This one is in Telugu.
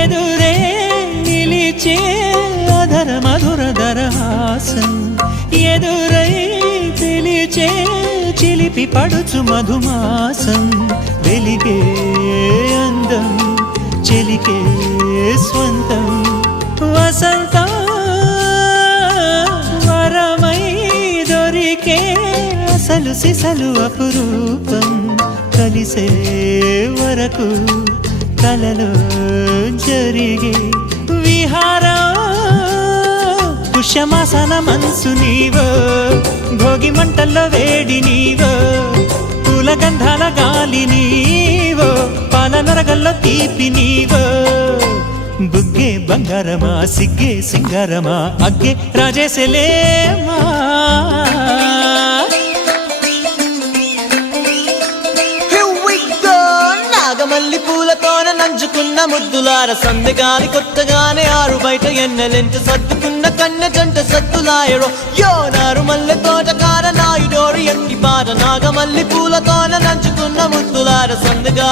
ఎదురే నిలిచే అధర మధుర దరహాసం ఎదురై పిలిచే చిలిపి పడుచు మధుమాసం వెలిగే అందం చెలికే స్వంతం వసంతం వరమై దొరికే అసలు సిసలు అపురూపం కలిసే వరకు కలలో జరిగే విహారం పుష్యమాసన మనసు నీవో భోగి మంటల్లో వేడి నీవో పూల గంధాల గాలి నీవో పాల నరగల్లో తీపి నీవో బుగ్గే బంగారమా సిగ్గే సింగారమా అగ్గే రాజేసలేమా నాగమల్లి పూలతోన నంచుకున్న ముద్దులార సందెగాని కొత్తగానే ఆరు బయట ఎన్నెలెంట సర్దుకున్న కన్న జంట సత్తులాయరో యో నారు మల్లె తోటకార నాయుడోరు ఎట్టి పాట నాగమల్లి పూలతోన నంచుకున్న ముద్దులార సందెగా